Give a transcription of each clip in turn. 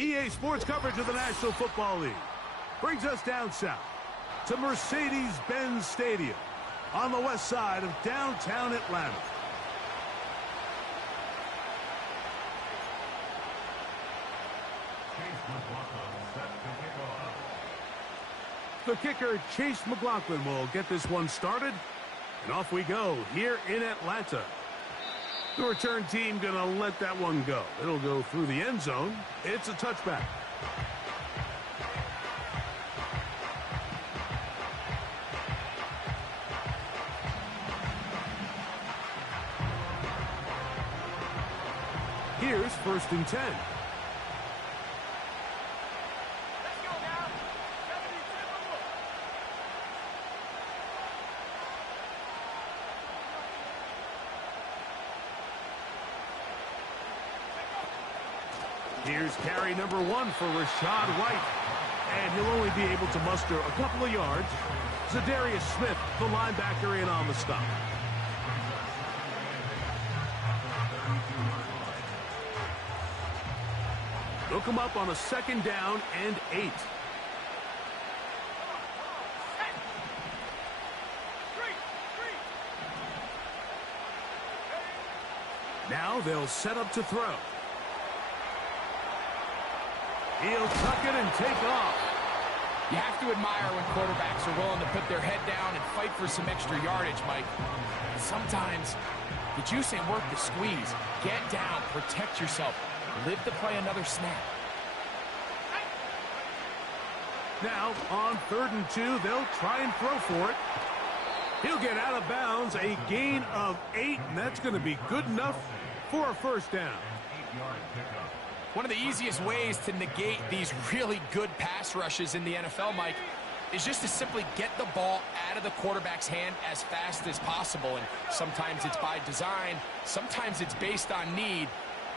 EA Sports coverage of the National Football League brings us down south to Mercedes-Benz Stadium on the west side of downtown Atlanta. The kicker, Chase McLaughlin, will get this one started. And off we go here in Atlanta. The return team going to let that one go. It'll go through the end zone. It's a touchback. Here's 1st and 10. Here's carry number 1 for Rashad White. And he'll only be able to muster a couple of yards. Zadarius Smith, the linebacker, in on the stop. They'll come up on a 2nd down and 8. Now they'll set up to throw. He'll tuck it and take off. You have to admire when quarterbacks are willing to put their head down and fight for some extra yardage, Mike. Sometimes the juice ain't worth the squeeze. Get down, protect yourself, live to play another snap. Now, on 3rd and 2, they'll try and throw for it. He'll get out of bounds, a gain of 8, and that's going to be good enough for a 1st down. One of the easiest ways to negate these really good pass rushes in the NFL, Mike, is just to simply get the ball out of the quarterback's hand as fast as possible. And sometimes it's by design, sometimes it's based on need.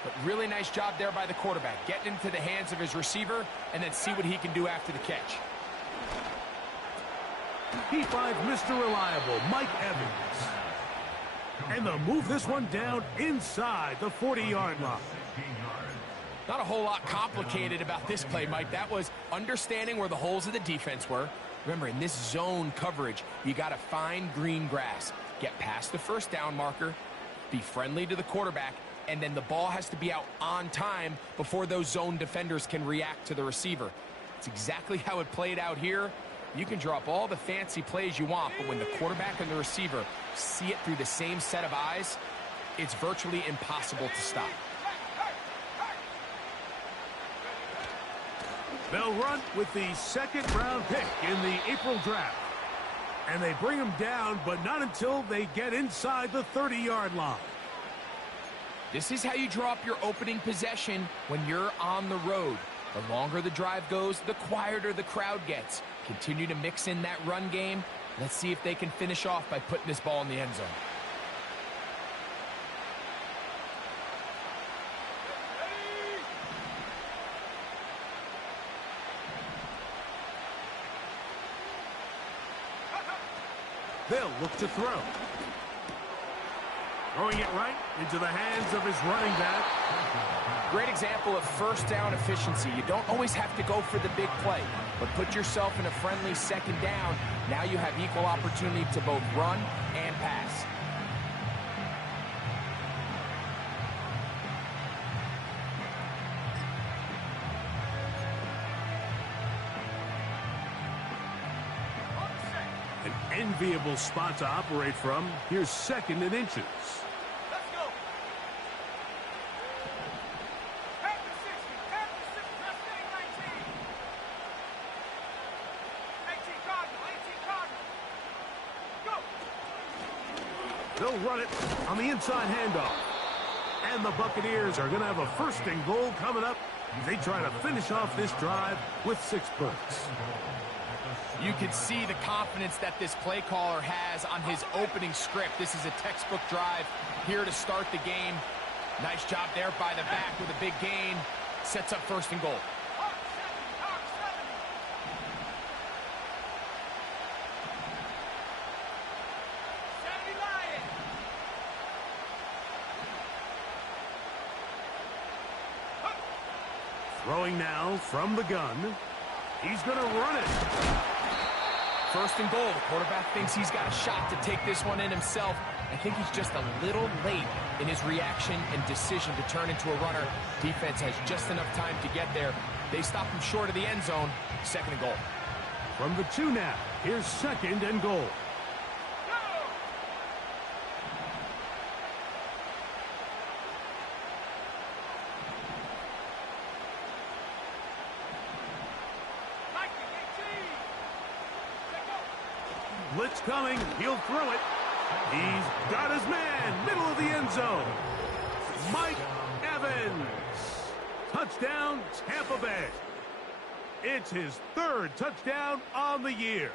But really nice job there by the quarterback, getting into the hands of his receiver and then see what he can do after the catch. He finds Mr. Reliable, Mike Evans. And they'll move this one down inside the 40-yard line. Not a whole lot complicated about this play, Mike. That was understanding where the holes of the defense were. Remember, in this zone coverage, you got to find green grass. Get past the 1st down marker, be friendly to the quarterback, and then the ball has to be out on time before those zone defenders can react to the receiver. It's exactly how it played out here. You can draw up all the fancy plays you want, but when the quarterback and the receiver see it through the same set of eyes, it's virtually impossible to stop. They'll run with the 2nd-round pick in the April draft. And they bring him down, but not until they get inside the 30-yard line. This is how you draw up your opening possession when you're on the road. The longer the drive goes, the quieter the crowd gets. Continue to mix in that run game. Let's see if they can finish off by putting this ball in the end zone. They'll look to throw. Throwing it right into the hands of his running back. Great example of 1st down efficiency. You don't always have to go for the big play, but put yourself in a friendly 2nd down. Now you have equal opportunity to both run and pass. An enviable spot to operate from. Here's 2nd and inches. Let's go. Pass the 60. Pass the 60. Let's stay 19. 18 Cardinal. 18 Cardinal. Go. They'll run it on the inside handoff. And the Buccaneers are going to have a 1st and goal coming up. They try to finish off this drive with 6 points. You can see the confidence that this play caller has on his opening script. This is a textbook drive here to start the game. Nice job there by the back with a big gain. Sets up 1st and goal. Throwing now from the gun. He's going to run it. First and goal. The quarterback thinks he's got a shot to take this one in himself. I think he's just a little late in his reaction and decision to turn into a runner. Defense has just enough time to get there. They stop him short of the end zone. Second and goal. From the 2 now. Here's second and goal. Blitz coming. He'll throw it. He's got his man. Middle of the end zone. Mike Evans. Touchdown, Tampa Bay. It's his 3rd touchdown on the year.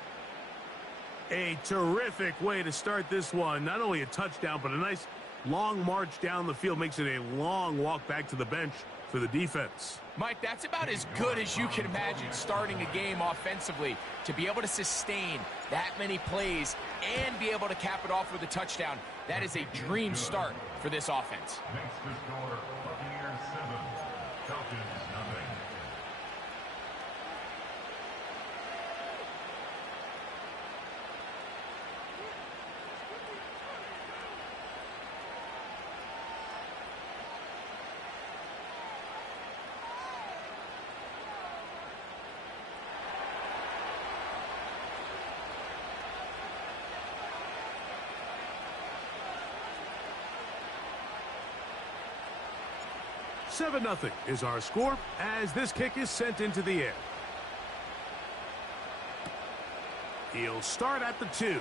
A terrific way to start this one. Not only a touchdown, but a nice long march down the field. Makes it a long walk back to the bench for the defense. Mike, that's about as good as you can imagine starting a game offensively. To be able to sustain that many plays and be able to cap it off with a touchdown, that is a dream start for this offense. Next to score, Buccaneers 7, Falcons 0. Seven 0 is our score as this kick is sent into the air. He'll start at the 2.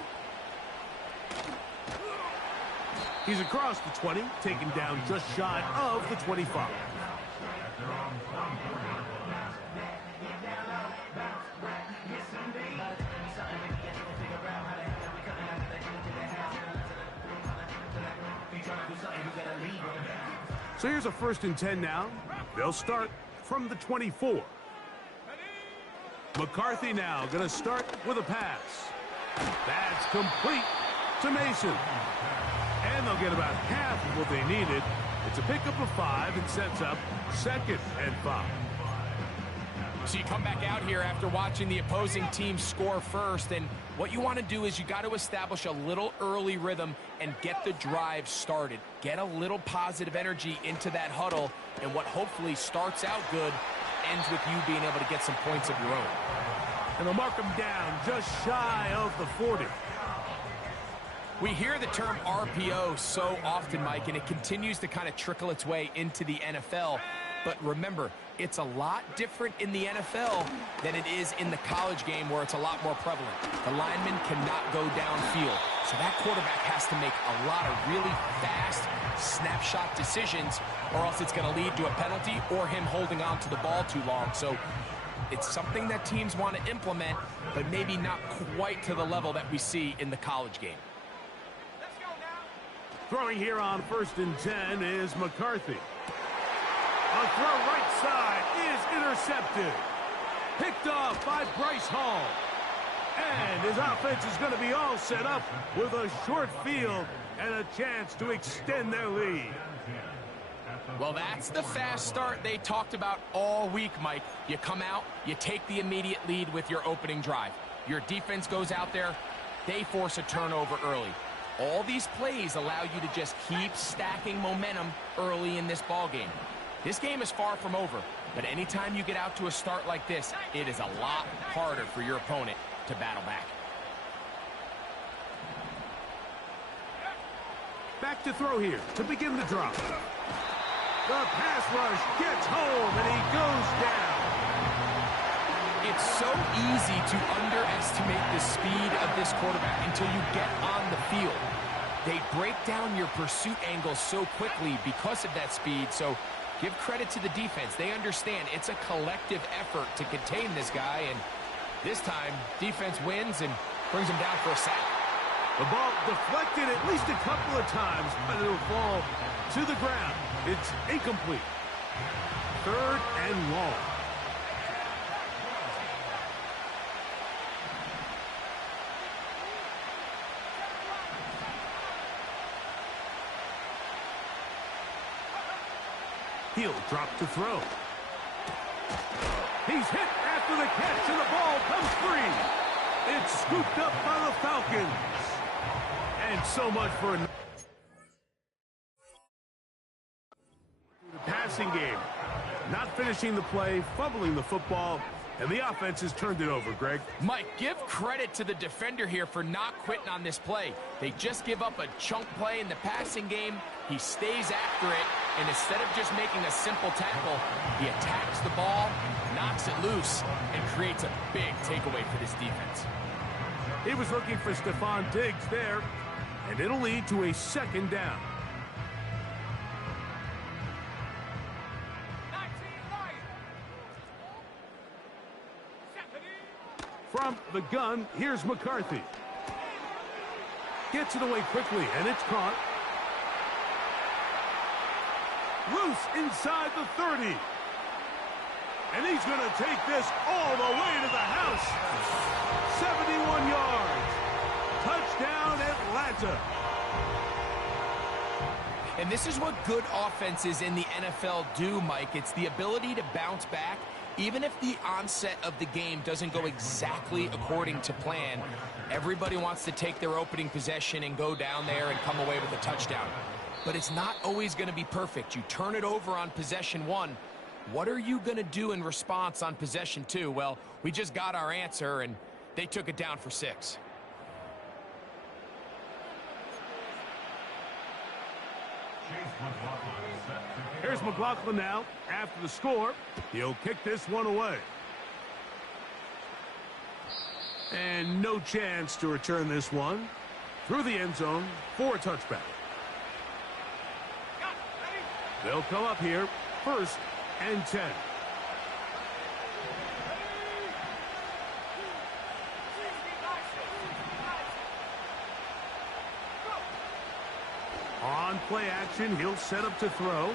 He's across the 20, taken down just shy of the 25. So here's a 1st and 10 now. They'll start from the 24. McCarthy now going to start with a pass. That's complete to Mason. And they'll get about half of what they needed. It's a pickup of 5 and sets up 2nd and 5. So you come back out here after watching the opposing team score first, and what you want to do is you got to establish a little early rhythm and get the drive started. Get a little positive energy into that huddle, and what hopefully starts out good ends with you being able to get some points of your own. And they'll mark them down just shy of the 40. We hear the term RPO so often, Mike, and it continues to kind of trickle its way into the NFL. But remember, it's a lot different in the NFL than it is in the college game where it's a lot more prevalent. The lineman cannot go downfield. So that quarterback has to make a lot of really fast snapshot decisions, or else it's going to lead to a penalty or him holding on to the ball too long. So it's something that teams want to implement, but maybe not quite to the level that we see in the college game. Throwing here on 1st and 10 is McCarthy. A throw right side is intercepted. Picked off by Bryce Hall. And his offense is going to be all set up with a short field and a chance to extend their lead. Well, that's the fast start they talked about all week, Mike. You come out, you take the immediate lead with your opening drive. Your defense goes out there, they force a turnover early. All these plays allow you to just keep stacking momentum early in this ball game. This game is far from over, but anytime you get out to a start like this, it is a lot harder for your opponent to battle back. Back to throw here to begin the drop. The pass rush gets home, and he goes down. It's so easy to underestimate the speed of this quarterback until you get on the field. They break down your pursuit angles so quickly because of that speed, so give credit to the defense. They understand it's a collective effort to contain this guy, and this time, defense wins and brings him down for a sack. The ball deflected at least a couple of times, but it'll fall to the ground. It's incomplete. 3rd and long. He'll drop to throw. He's hit after the catch, and the ball comes free. It's scooped up by the Falcons. And so much for the passing game. Not finishing the play, fumbling the football, and the offense has turned it over, Greg. Mike, give credit to the defender here for not quitting on this play. They just give up a chunk play in the passing game. He stays after it, and instead of just making a simple tackle, he attacks the ball, knocks it loose, and creates a big takeaway for this defense. He was looking for Stephon Diggs there, and it'll lead to a second down. From the gun, here's McCarthy. Gets it away quickly, and it's caught. Loose inside the 30. And he's going to take this all the way to the house. 71 yards. Touchdown, Atlanta. And this is what good offenses in the NFL do, Mike. It's the ability to bounce back. Even if the onset of the game doesn't go exactly according to plan, everybody wants to take their opening possession and go down there and come away with a touchdown. But it's not always going to be perfect. You turn it over on possession 1. What are you going to do in response on possession 2? Well, we just got our answer, and they took it down for 6. Here's McLaughlin now. After the score, he'll kick this one away. And no chance to return this one through the end zone for a touchback. They'll come up here, 1st and 10. On play action, he'll set up to throw.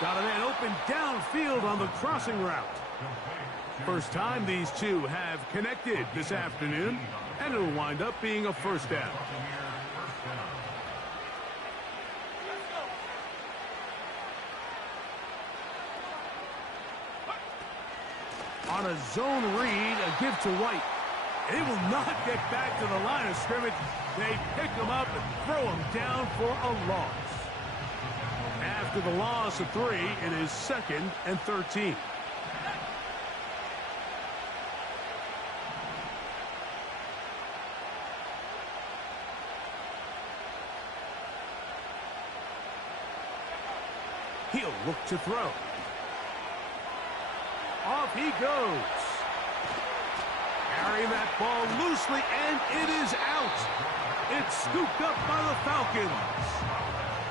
Got a man open downfield on the crossing route. First time these two have connected this afternoon, and it'll wind up being a first down. On a zone read, a give to White. He will not get back to the line of scrimmage. They pick him up and throw him down for a loss. After the loss of 3, it is 2nd and 13. He'll look to throw. Off he goes. Carrying that ball loosely, and it is out. It's scooped up by the Falcons.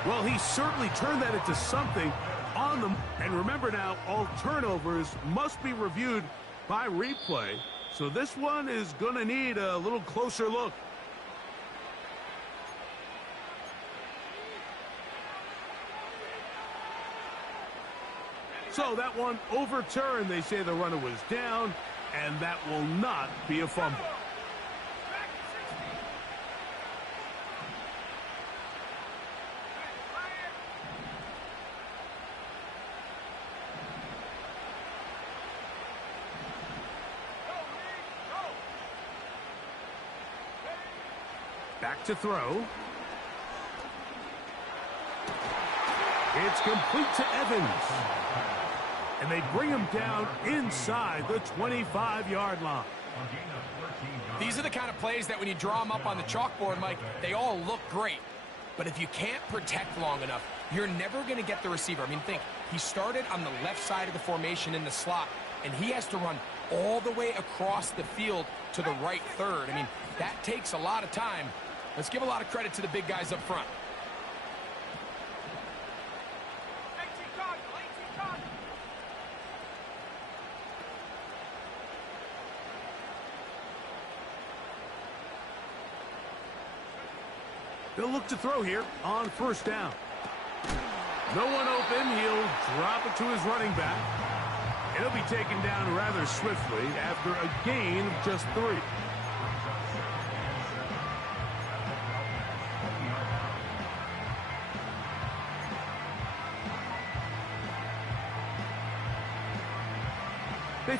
Well, he certainly turned that into something on them. And remember now, all turnovers must be reviewed by replay. So this one is going to need a little closer look. So that one overturned. They say the runner was down, and that will not be a fumble. Back to throw. It's complete to Evans. And they bring him down inside the 25-yard line. These are the kind of plays that when you draw them up on the chalkboard, Mike, they all look great. But if you can't protect long enough, you're never going to get the receiver. I mean, think, he started on the left side of the formation in the slot, and he has to run all the way across the field to the right third. I mean, that takes a lot of time. Let's give a lot of credit to the big guys up front. They'll look to throw here on 1st down. No one open. He'll drop it to his running back. It'll be taken down rather swiftly after a gain of just 3.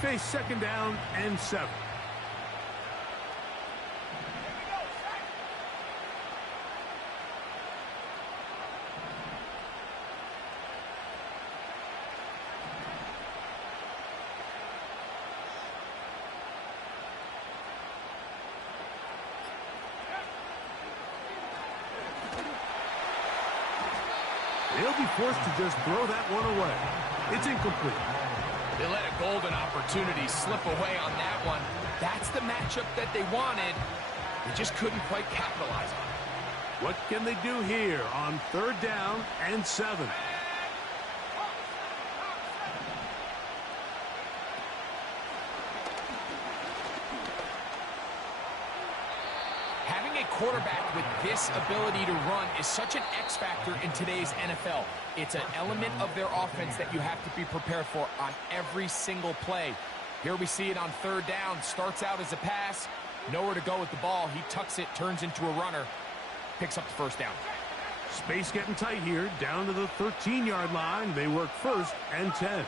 face second down and 7. He'll be forced to just throw that one away. It's incomplete. They let a golden opportunity slip away on that one. That's the matchup that they wanted. They just couldn't quite capitalize on it. What can they do here on third down and 7? Having a quarterback with this ability to run is such an X factor in today's NFL. It's an element of their offense that you have to be prepared for on every single play. Here we see it on third down. Starts out as a pass. Nowhere to go with the ball. He tucks it, turns into a runner. Picks up the first down. Space getting tight here. Down to the 13-yard line. They work first and 10.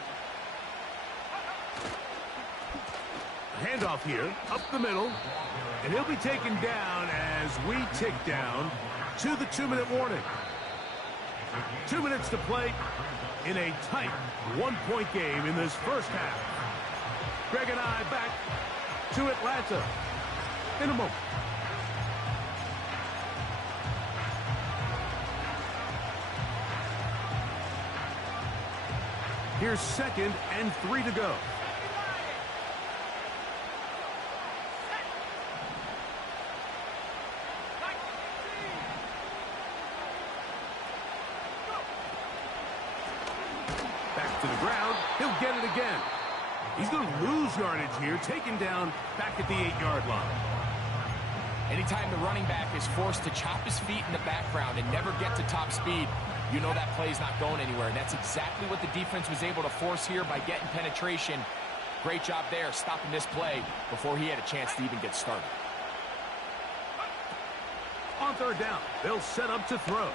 Handoff here, up the middle. And he'll be taken down as we tick down to the 2-minute warning. 2 minutes to play in a tight one-point game in this first half. Greg and I back to Atlanta in a moment. Here's 2nd and 3 to go. To the ground, he'll get it again. He's going to lose yardage here, taken down back at the 8-yard line. Anytime the running back is forced to chop his feet in the background and never get to top speed, you know that play's not going anywhere. And that's exactly what the defense was able to force here by getting penetration. Great job there, stopping this play before he had a chance to even get started. On third down, they'll set up to throw.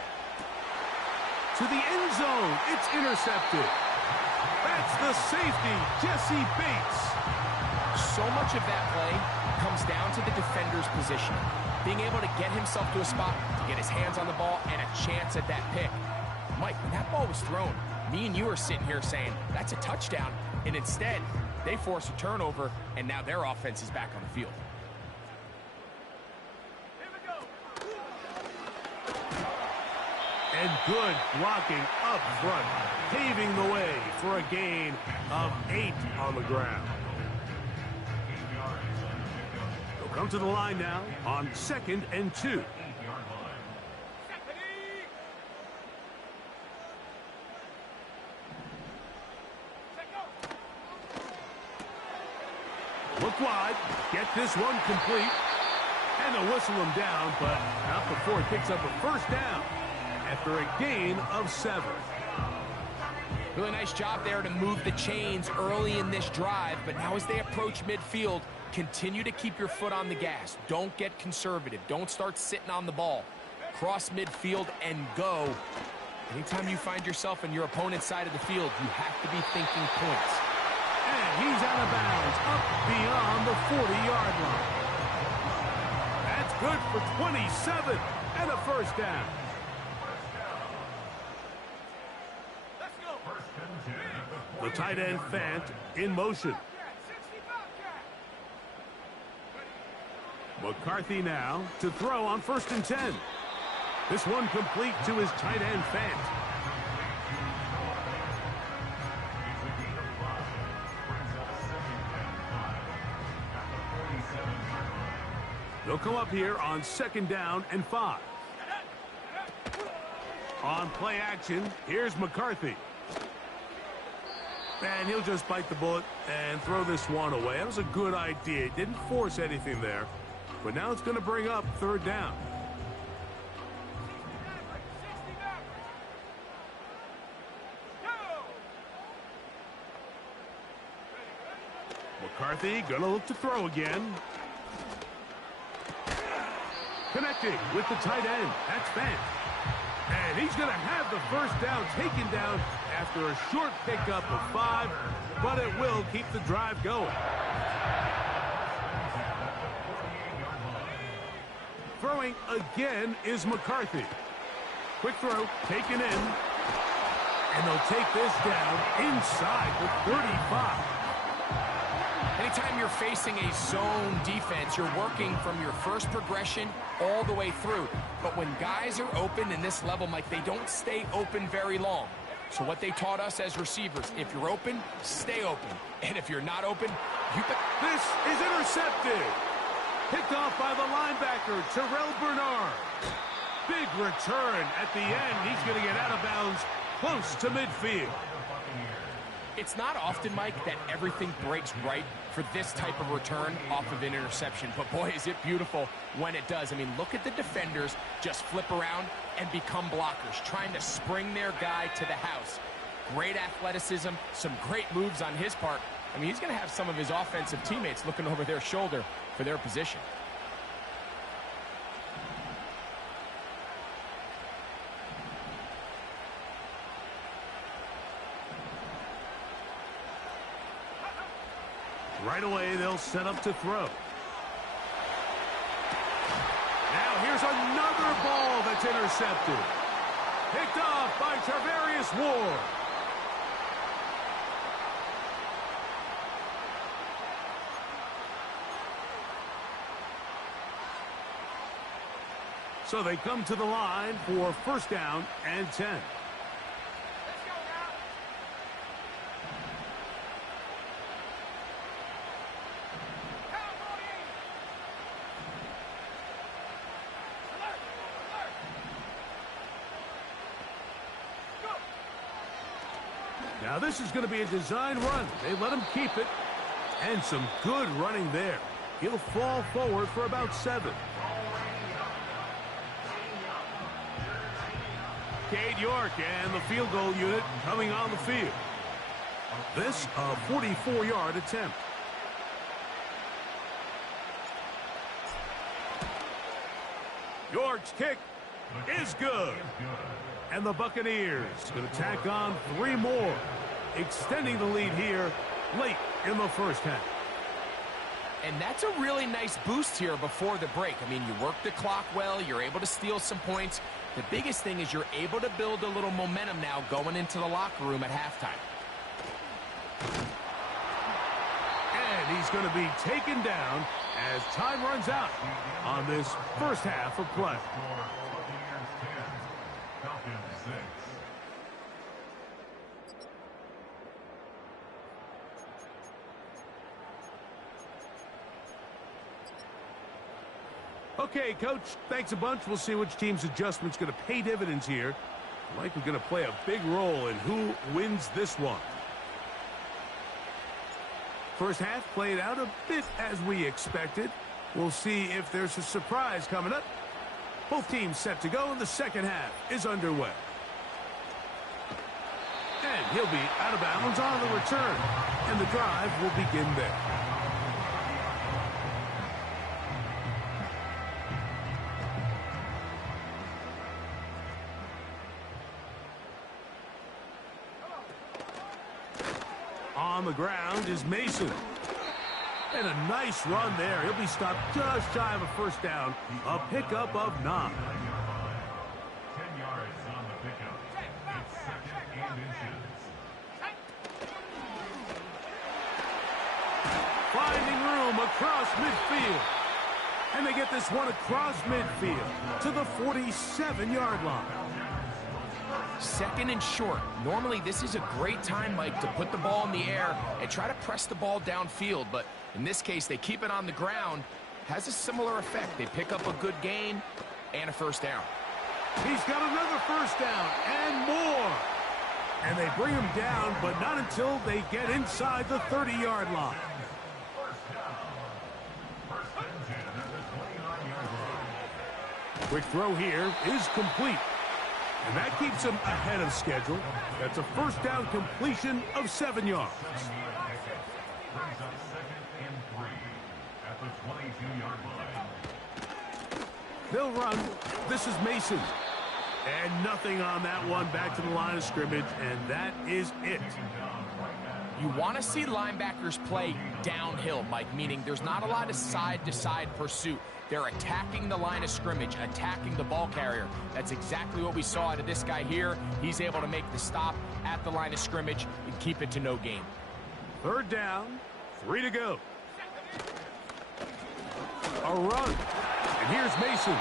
To the end zone, it's intercepted. That's the safety, Jesse Bates. So much of that play comes down to the defender's position. Being able to get himself to a spot, to get his hands on the ball, and a chance at that pick. Mike, when that ball was thrown, me and you are sitting here saying, that's a touchdown. And instead, they force a turnover, and now their offense is back on the field. And good blocking up front, paving the way for a gain of 8 on the ground. They'll come to the line now on 2nd and 2. Look wide, get this one complete, and they'll whistle him down, but not before he picks up a first down after a gain of 7. Really nice job there to move the chains early in this drive, but now as they approach midfield, continue to keep your foot on the gas. Don't get conservative. Don't start sitting on the ball. Cross midfield and go. Anytime you find yourself on your opponent's side of the field, you have to be thinking points. And he's out of bounds, up beyond the 40-yard line. That's good for 27 and a first down. The tight end, Fant, in motion. McCarthy now to throw on 1st and 10. This one complete to his tight end, Fant. They'll come up here on 2nd down and 5. On play action, here's McCarthy. And he'll just bite the bullet and throw this one away. That was a good idea. Didn't force anything there. But now it's going to bring up 3rd down. McCarthy going to look to throw again. Connecting with the tight end. That's Fant. And he's going to have the first down taken down after a short pickup of 5, but it will keep the drive going. Throwing again is McCarthy. Quick throw, taken in. And they'll take this down inside the 35. Anytime you're facing a zone defense, you're working from your first progression all the way through. But when guys are open in this level, Mike, they don't stay open very long. So what they taught us as receivers, if you're open, stay open. And if you're not open, you can... This is intercepted. Picked off by the linebacker, Terrell Bernard. Big return at the end. He's going to get out of bounds close to midfield. It's not often, Mike, that everything breaks right for this type of return off of an interception. But, boy, is it beautiful when it does. I mean, look at the defenders just flip around and become blockers, trying to spring their guy to the house. Great athleticism, some great moves on his part. I mean, he's going to have some of his offensive teammates looking over their shoulder for their position. Right away, they'll set up to throw. Now here's another ball that's intercepted. Picked off by Tarvarius Ward. So they come to the line for first down and 10. Now this is going to be a design run. They let him keep it. And some good running there. He'll fall forward for about 7. Cade York and the field goal unit coming on the field. This a 44-yard attempt. York's kick is good. And the Buccaneers going to tack on 3 more, extending the lead here late in the first half. And that's a really nice boost here before the break. I mean, you work the clock well, you're able to steal some points. The biggest thing is you're able to build a little momentum now going into the locker room at halftime. And he's going to be taken down as time runs out on this first half of play. Okay, Coach, thanks a bunch. We'll see which team's adjustment's going to pay dividends here. Likely going to play a big role in who wins this one. First half played out a bit as we expected. We'll see if there's a surprise coming up. Both teams set to go, and the second half is underway. And he'll be out of bounds on the return, and the drive will begin there. On the ground is Mason. And a nice run there. He'll be stopped just shy of a first down. A pickup of 9. 10 yards on the pickup. It's second and inches. Finding room across midfield. And they get this one across midfield to the 47-yard line. Second and short. Normally, this is a great time, Mike, to put the ball in the air and try to press the ball downfield. But in this case, they keep it on the ground. Has a similar effect. They pick up a good gain and a first down. He's got another first down and more. And they bring him down, but not until they get inside the 30-yard line. Quick throw here is complete. And that keeps him ahead of schedule. That's a first down completion of 7 yards. Brings up second and 3 at the 22-yard line. They'll run. This is Mason. And nothing on that one, back to the line of scrimmage, and that is it. You want to see linebackers play downhill, Mike, meaning there's not a lot of side-to-side pursuit. They're attacking the line of scrimmage, attacking the ball carrier. That's exactly what we saw out of this guy here. He's able to make the stop at the line of scrimmage and keep it to no gain. 3rd down, 3 to go. A run, and here's Mason.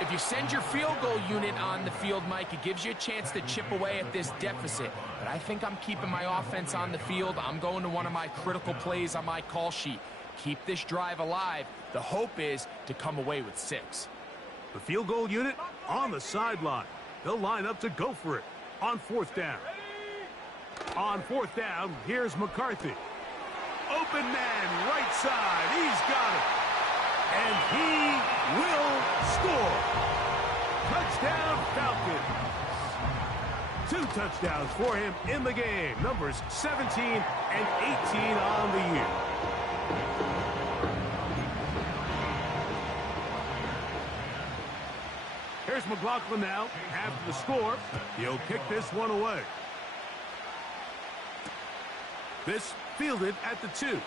If you send your field goal unit on the field, Mike, it gives you a chance to chip away at this deficit. But I think I'm keeping my offense on the field. I'm going to one of my critical plays on my call sheet. Keep this drive alive. The hope is to come away with 6. The field goal unit on the sideline. They'll line up to go for it on 4th down. On 4th down, here's McCarthy. Open man, right side. He's got it. And he will score. Touchdown, Falcons. 2 touchdowns for him in the game. Numbers 17 and 18 on the year. Here's McLaughlin now. After the score, he'll kick this one away. This fielded at the 2.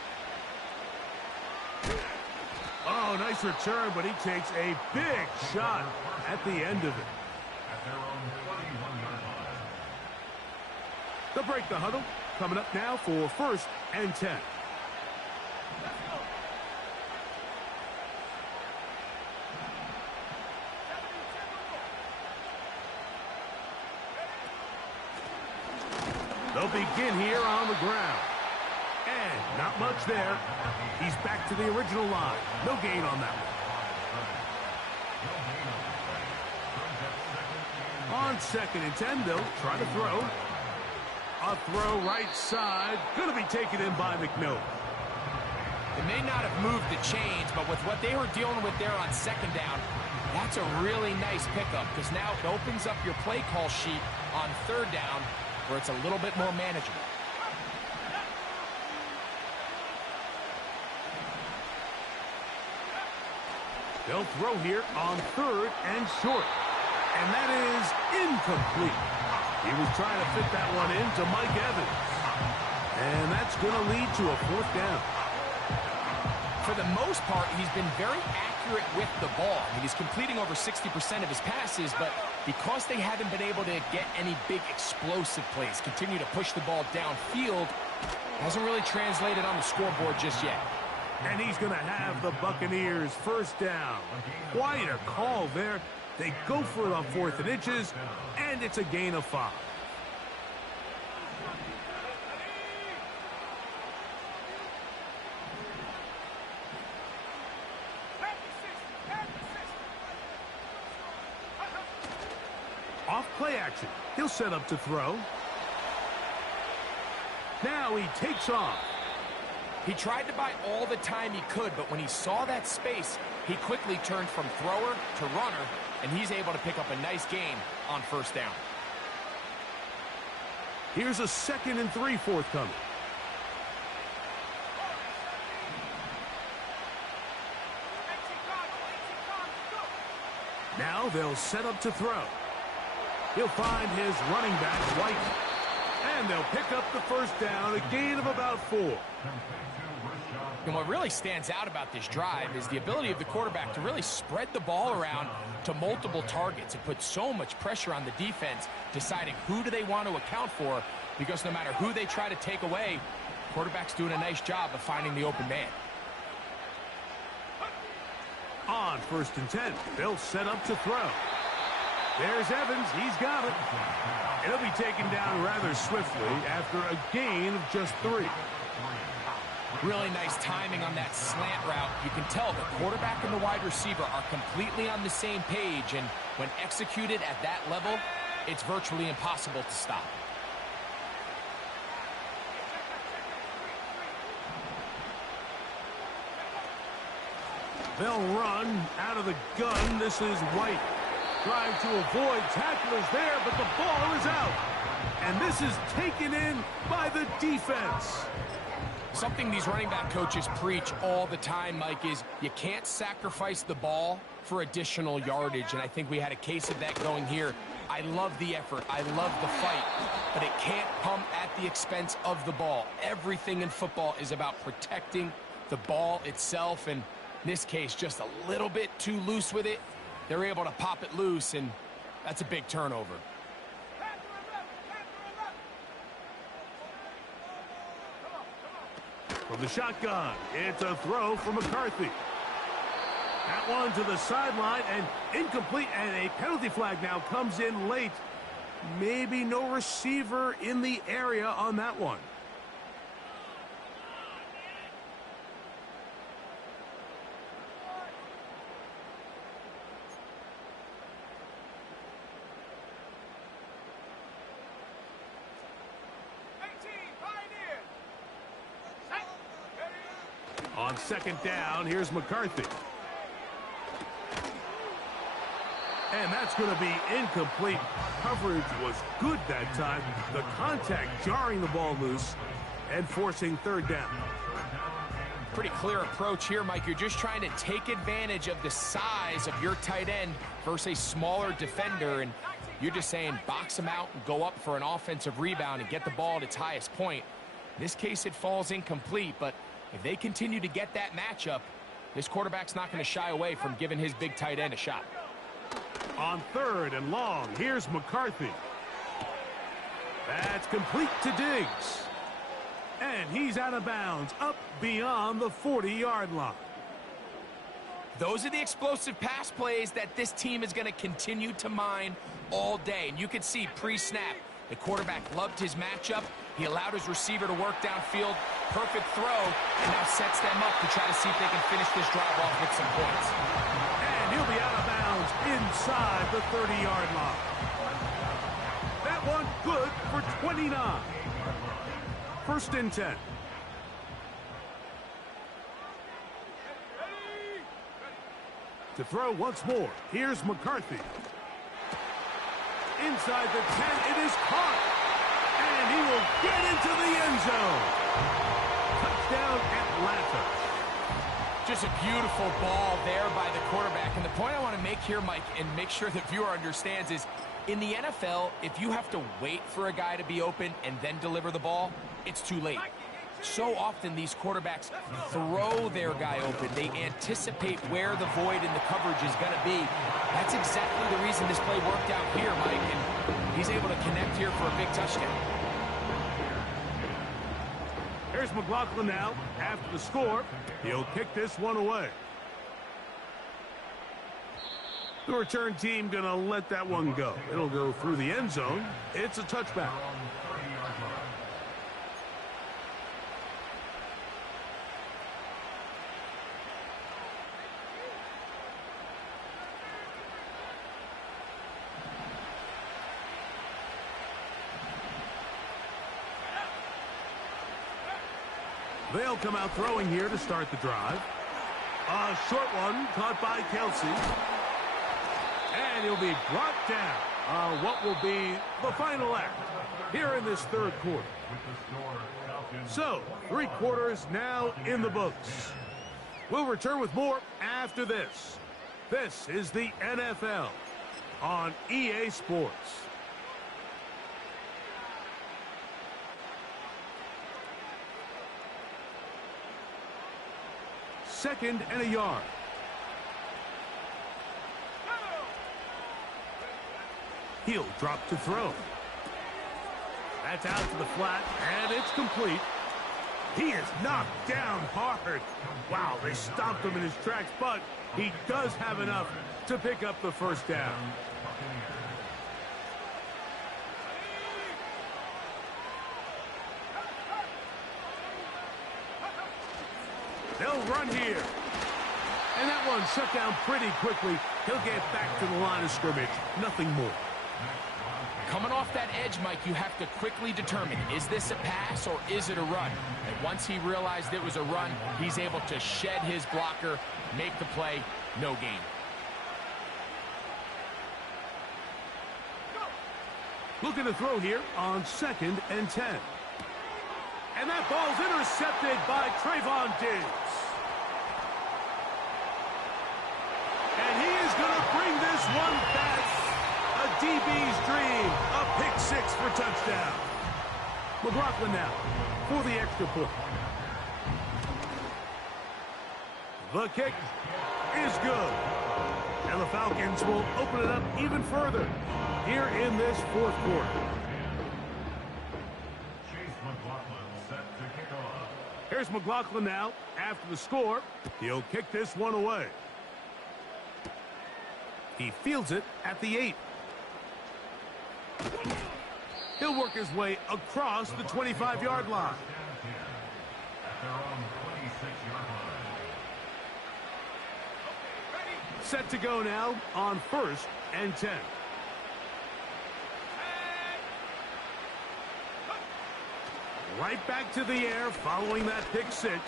Oh, nice return, but he takes a big shot at the end of it. They'll break the huddle. Coming up now for 1st and 10. They'll begin here on the ground. And not much there. He's back to the original line. No gain on that one. On 2nd and 10, they'll try to throw. A throw right side. Going to be taken in by McMillan. It may not have moved the chains, but with what they were dealing with there on 2nd down, that's a really nice pickup because now it opens up your play call sheet on 3rd down where it's a little bit more manageable. They'll throw here on 3rd and short. And that is incomplete. He was trying to fit that one into Mike Evans. And that's going to lead to a 4th down. For the most part, he's been very accurate with the ball. I mean, he's completing over 60% of his passes, but because they haven't been able to get any big explosive plays, continue to push the ball downfield, hasn't really translated on the scoreboard just yet. And he's going to have the Buccaneers 1st down. Quite a call there. They go for it on 4th and inches, and it's a gain of 5. Off play action. He'll set up to throw. Now he takes off. He tried to buy all the time he could, but when he saw that space, he quickly turned from thrower to runner, and he's able to pick up a nice gain on 1st down. Here's a 2nd and 3 forthcoming. Now they'll set up to throw. He'll find his running back, White. And they'll pick up the 1st down, a gain of about 4. And what really stands out about this drive is the ability of the quarterback to really spread the ball around to multiple targets. It puts so much pressure on the defense, deciding who do they want to account for, because no matter who they try to take away, the quarterback's doing a nice job of finding the open man. On 1st and 10, they'll set up to throw. There's Evans. He's got it. It'll be taken down rather swiftly after a gain of just 3. Really nice timing on that slant route. You can tell the quarterback and the wide receiver are completely on the same page, and when executed at that level, it's virtually impossible to stop. They'll run out of the gun. This is White trying to avoid tacklers there, but the ball is out. And this is taken in by the defense. Something these running back coaches preach all the time, Mike, is you can't sacrifice the ball for additional yardage, and I think we had a case of that going here. I love the effort, I love the fight, but it can't come at the expense of the ball. Everything in football is about protecting the ball itself, and in this case, just a little bit too loose with it. They're able to pop it loose, and that's a big turnover. From the shotgun, it's a throw from McCarthy. That one to the sideline and incomplete, and a penalty flag now comes in late. Maybe no receiver in the area on that one. On second down, here's McCarthy. And that's going to be incomplete. Coverage was good that time. The contact jarring the ball loose and forcing third down. Pretty clear approach here, Mike. You're just trying to take advantage of the size of your tight end versus a smaller defender, and you're just saying box him out and go up for an offensive rebound and get the ball at its highest point. In this case, it falls incomplete, but if they continue to get that matchup, this quarterback's not going to shy away from giving his big tight end a shot. On third and long, here's McCarthy. That's complete to Diggs. And he's out of bounds, up beyond the 40-yard line. Those are the explosive pass plays that this team is going to continue to mine all day. And you can see pre-snap, the quarterback loved his matchup. He allowed his receiver to work downfield. Perfect throw, and now sets them up to try to see if they can finish this drive off with some points. And he'll be out of bounds inside the 30-yard line. That one good for 29. First and 10. To throw once more, here's McCarthy. Inside the 10, it is caught. And he will get into the end zone. Touchdown, Atlanta. Just a beautiful ball there by the quarterback. And the point I want to make here, Mike, and make sure the viewer understands is, in the NFL, if you have to wait for a guy to be open and then deliver the ball, it's too late. So often these quarterbacks throw their guy open. They anticipate where the void in the coverage is going to be. That's exactly the reason this play worked out here, Mike, and he's able to connect here for a big touchdown. Here's McLaughlin now. After the score, he'll kick this one away. The return team going to let that one go. It'll go through the end zone. It's a touchback. They'll come out throwing here to start the drive. A short one caught by Kelsey. And he'll be brought down. What will be the final act here in this third quarter. So, 3 quarters now in the books. We'll return with more after this. This is the NFL on EA Sports. Second and a yard. He'll drop to throw. That's out to the flat, and it's complete. He is knocked down hard. Wow, they stopped him in his tracks, but he does have enough to pick up the first down. They'll run here. And that one shut down pretty quickly. He'll get back to the line of scrimmage. Nothing more. Coming off that edge, Mike, you have to quickly determine, is this a pass or is it a run? And once he realized it was a run, he's able to shed his blocker, make the play, no gain. Looking to throw here on 2nd and 10. And that ball's intercepted by Trayvon Diggs. And he is going to bring this one back. A DB's dream. A pick six for touchdown. McLaughlin now for the extra point. The kick is good. And the Falcons will open it up even further here in this fourth quarter. Here's McLaughlin now after the score. He'll kick this one away. He fields it at the 8. He'll work his way across the 25-yard line. Set to go now on 1st and 10. Right back to the air following that pick six.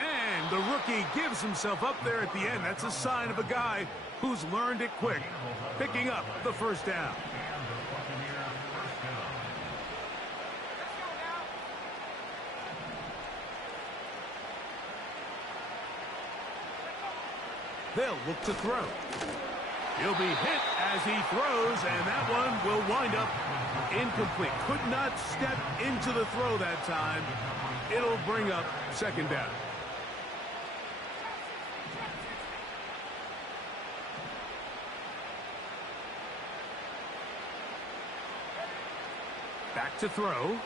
And the rookie gives himself up there at the end. That's a sign of a guy who's learned it quick, picking up the first down. They'll look to throw. He'll be hit as he throws, and that one will wind up incomplete. Could not step into the throw that time. It'll bring up second down. Back to throw.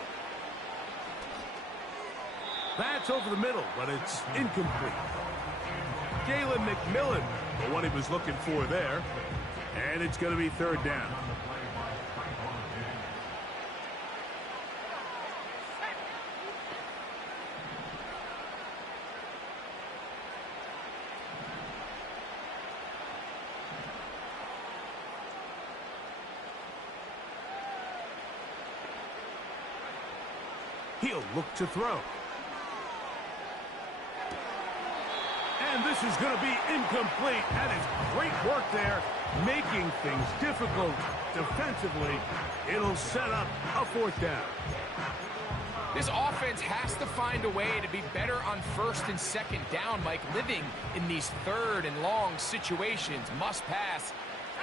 That's over the middle, but it's incomplete. Jalen McMillan, the one he was looking for there. And it's going to be third down. He'll look to throw. And this is going to be incomplete. That is great work there, making things difficult defensively. It'll set up a fourth down. This offense has to find a way to be better on first and second down, Mike. Living in these third and long situations, must pass,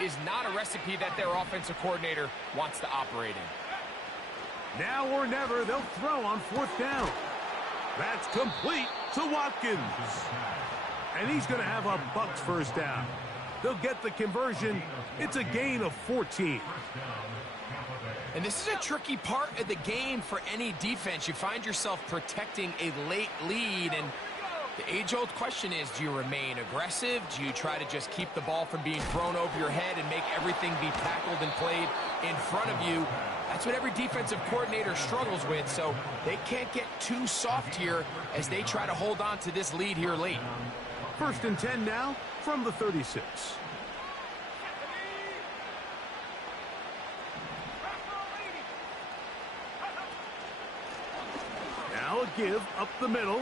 is not a recipe that their offensive coordinator wants to operate in. Now or never, they'll throw on fourth down. That's complete to Watkins. And he's going to have a Bucs first down. They'll get the conversion. It's a gain of 14. And this is a tricky part of the game for any defense. You find yourself protecting a late lead, and the age-old question is, do you remain aggressive? Do you try to just keep the ball from being thrown over your head and make everything be tackled and played in front of you? That's what every defensive coordinator struggles with, so they can't get too soft here as they try to hold on to this lead here late. 1st and 10 now from the 36. Now a give up the middle.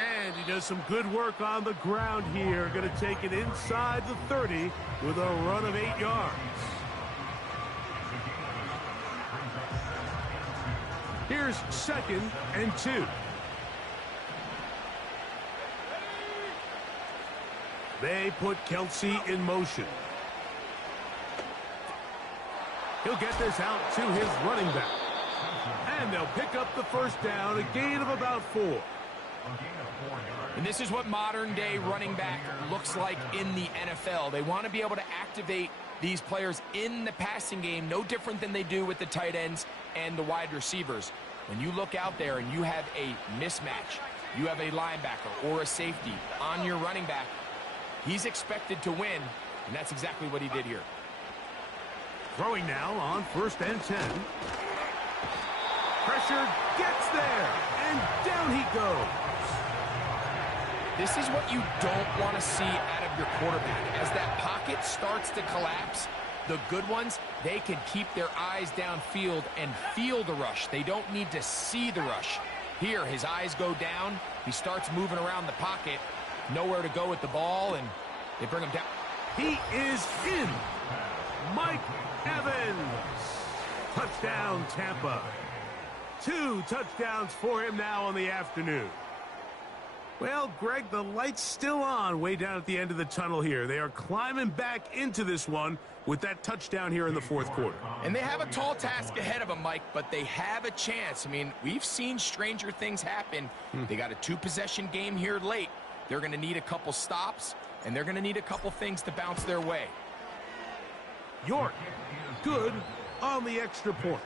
And he does some good work on the ground here. Going to take it inside the 30 with a run of 8 yards. Here's 2nd and 2. They put Kelsey in motion. He'll get this out to his running back. And they'll pick up the first down, a gain of about 4. And this is what modern-day running back looks like in the NFL. They want to be able to activate these players in the passing game, no different than they do with the tight ends and the wide receivers. When you look out there and you have a mismatch, you have a linebacker or a safety on your running back, he's expected to win, and that's exactly what he did here. Throwing now on 1st and 10. Pressure gets there, and down he goes. This is what you don't want to see out of your quarterback. As that pocket starts to collapse, the good ones, they can keep their eyes downfield and feel the rush. They don't need to see the rush. Here, his eyes go down. He starts moving around the pocket. Nowhere to go with the ball, and they bring him down. He is in. Mike Evans. Touchdown, Tampa. 2 touchdowns for him now on the afternoon. Well, Greg, the light's still on way down at the end of the tunnel here. They are climbing back into this one with that touchdown here in the fourth quarter. And they have a tall task ahead of them, Mike, but they have a chance. I mean, we've seen stranger things happen. They got a 2-possession game here late. They're going to need a couple stops, and they're going to need a couple things to bounce their way. York, good on the extra point.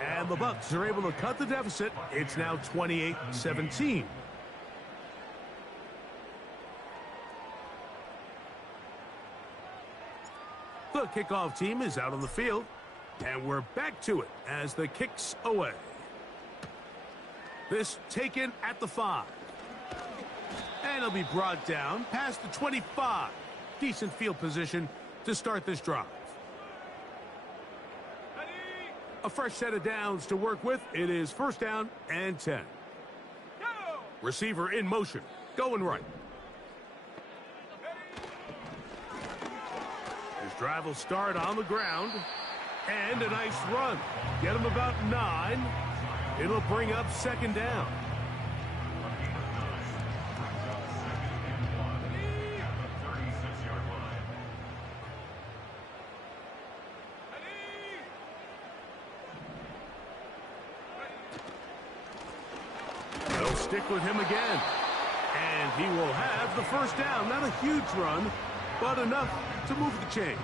And the Bucs are able to cut the deficit. It's now 28-17. The kickoff team is out on the field, and we're back to it as the kick's away. This taken at the 5. And it'll be brought down past the 25. Decent field position to start this drive. A fresh set of downs to work with. It is first down and 10. Receiver in motion, going right. His drive will start on the ground. And a nice run. Get him about 9. It'll bring up second down. They'll stick with him again. And he will have the first down. Not a huge run, but enough to move the chains.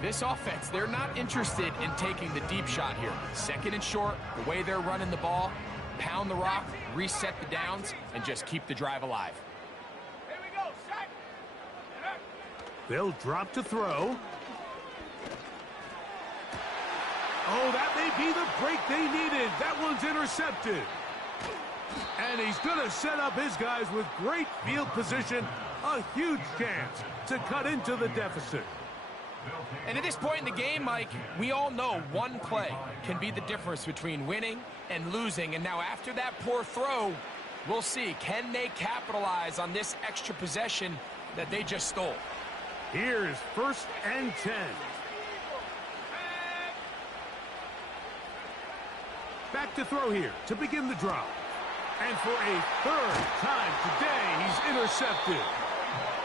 This offense, they're not interested in taking the deep shot here. Second and short, the way they're running the ball, pound the rock, reset the downs, and just keep the drive alive. Here we go, set. They'll drop to throw. Oh, that may be the break they needed. That one's intercepted. And he's going to set up his guys with great field position. A huge chance to cut into the deficit. And at this point in the game, Mike, we all know one play can be the difference between winning and losing. And now after that poor throw, we'll see. Can they capitalize on this extra possession that they just stole? Here's first and 10. Back to throw here to begin the drive. And for a third time today, he's intercepted.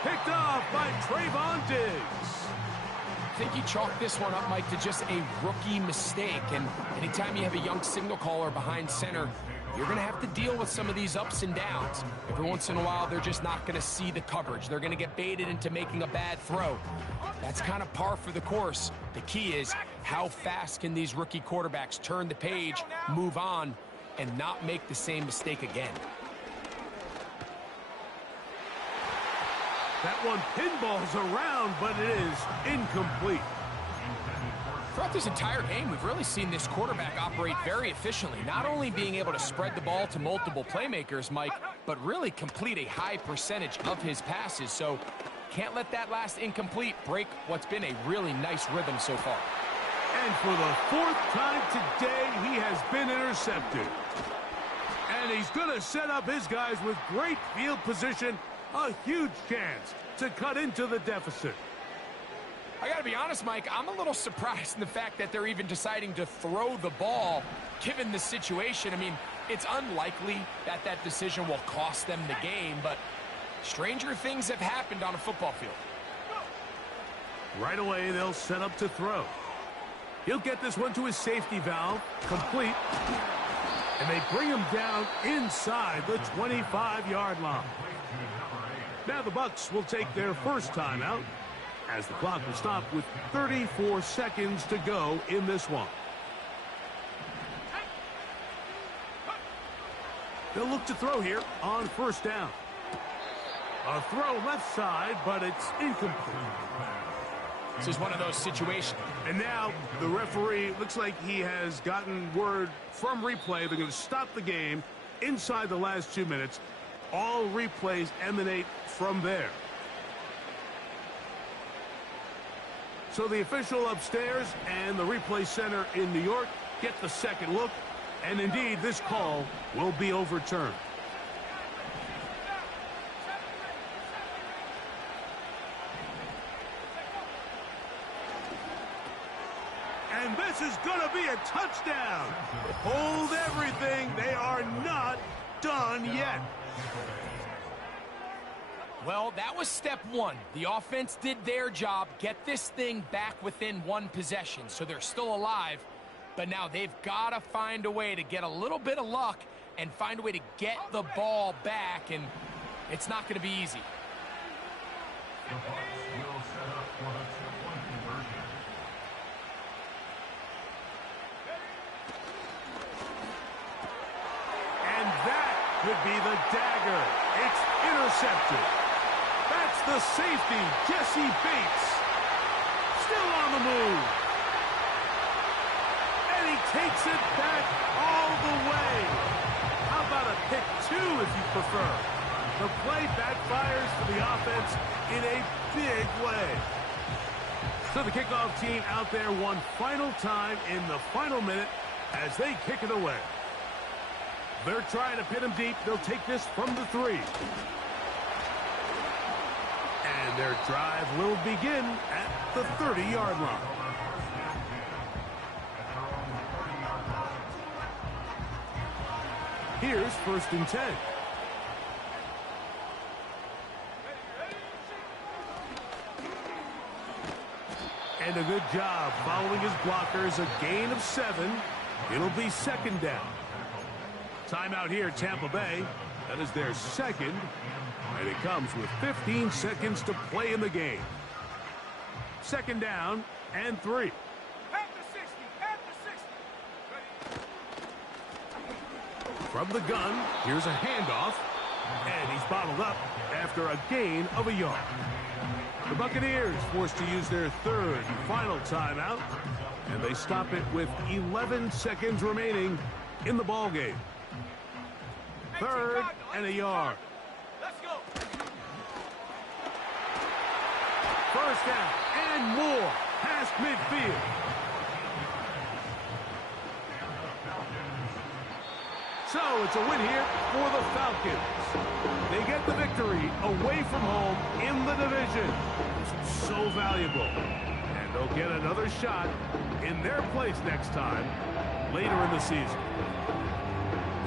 Picked off by Trayvon Diggs. I think you chalk this one up, Mike, to just a rookie mistake. And anytime you have a young signal caller behind center, you're going to have to deal with some of these ups and downs. Every once in a while, they're just not going to see the coverage. They're going to get baited into making a bad throw. That's kind of par for the course. The key is how fast can these rookie quarterbacks turn the page, move on, and not make the same mistake again. That one pinballs around, but it is incomplete. Throughout this entire game, we've really seen this quarterback operate very efficiently, not only being able to spread the ball to multiple playmakers, Mike, but really complete a high percentage of his passes. So can't let that last incomplete break what's been a really nice rhythm so far. And for the 4th time today, he has been intercepted. And he's going to set up his guys with great field position. A huge chance to cut into the deficit. I got to be honest, Mike, I'm a little surprised in the fact that they're even deciding to throw the ball, given the situation. I mean, it's unlikely that that decision will cost them the game, but stranger things have happened on a football field. Right away, they'll set up to throw. He'll get this one to his safety valve, complete. And they bring him down inside the 25-yard line. Now the Bucs will take their first timeout as the clock will stop with 34 seconds to go in this one. They'll look to throw here on first down. A throw left side, but it's incomplete. This is one of those situations. And now the referee looks like he has gotten word from replay. They're going to stop the game inside the last 2 minutes. All replays emanate from there. So the official upstairs and the replay center in New York get the second look. And indeed, this call will be overturned. And this This is going to be a touchdown. Hold everything. They are not done yet. Well, that was step one. The offense did their job, get this thing back within one possession, so they're still alive. But now they've got to find a way to get a little bit of luck and find a way to get the ball back, and it's not going to be easy. The Bucs will set up for the two-point conversion. And that could be the dagger. It's intercepted. That's the safety, Jesse Bates. Still on the move. And he takes it back all the way. How about a pick two if you prefer? The play backfires for the offense in a big way. So the kickoff team out there one final time in the final minute as they kick it away. They're trying to pin him deep. They'll take this from the 3. And their drive will begin at the 30-yard line. Here's 1st and 10. And a good job following his blockers. A gain of 7. It'll be 2nd down. Timeout here, Tampa Bay. That is their 2nd. And it comes with 15 seconds to play in the game. 2nd down and 3. At the 60, at the 60. From the gun, here's a handoff. And he's bottled up after a gain of a yard. The Buccaneers forced to use their 3rd and final timeout. And they stop it with 11 seconds remaining in the ballgame. 3rd and a yard. Let's go. 1st down and more past midfield. So it's a win here for the Falcons. They get the victory away from home in the division. This is so valuable. And they'll get another shot in their place next time later in the season.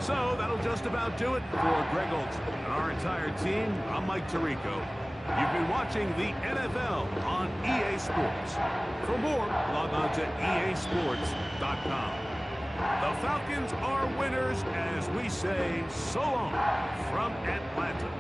So that'll just about do it for Greg Olson and our entire team. I'm Mike Tirico. You've been watching the NFL on EA Sports. For more, log on to easports.com. The Falcons are winners as we say so long from Atlanta.